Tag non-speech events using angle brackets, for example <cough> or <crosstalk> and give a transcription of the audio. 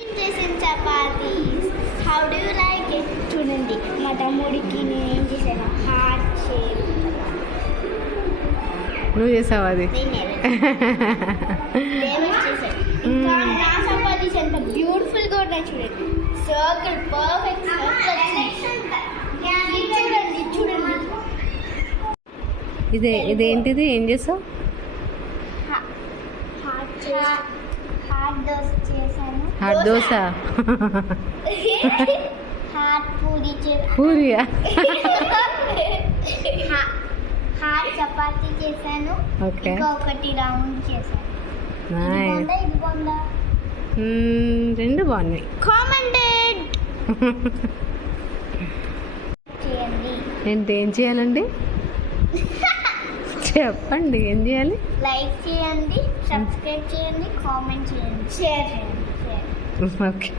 చేసిన chapatis. How do like it చూడండి. మా తమ్ముడికి నేను ఏం చేశాను హార్ట్ షేప్ నువ్వు చేసావు అది? <laughs> ఎంత బ్యూటిఫుల్గా ఉన్నాయి చూడండి. సర్కిల్ పర్ఫెక్ట్ చూడండి చూడండి ఇదే ఇదేంటిది? ఏం చేసావు? Heart dosa hot dosa? Puri పూరియా? చపాతీ చేశాను. ఒకటి రౌండ్ చేశాను. రెండు బాగున్నాయి. కామెంటెడ్ <laughs> ఏంటి ఏం చేయాలండి? <laughs> చెప్పండి ఏం చేయాలి? లైక్ చేయండి సబ్స్క్రైబ్ చేయండి కామెంట్ చేయండి షేర్ చేయండి ఓకే.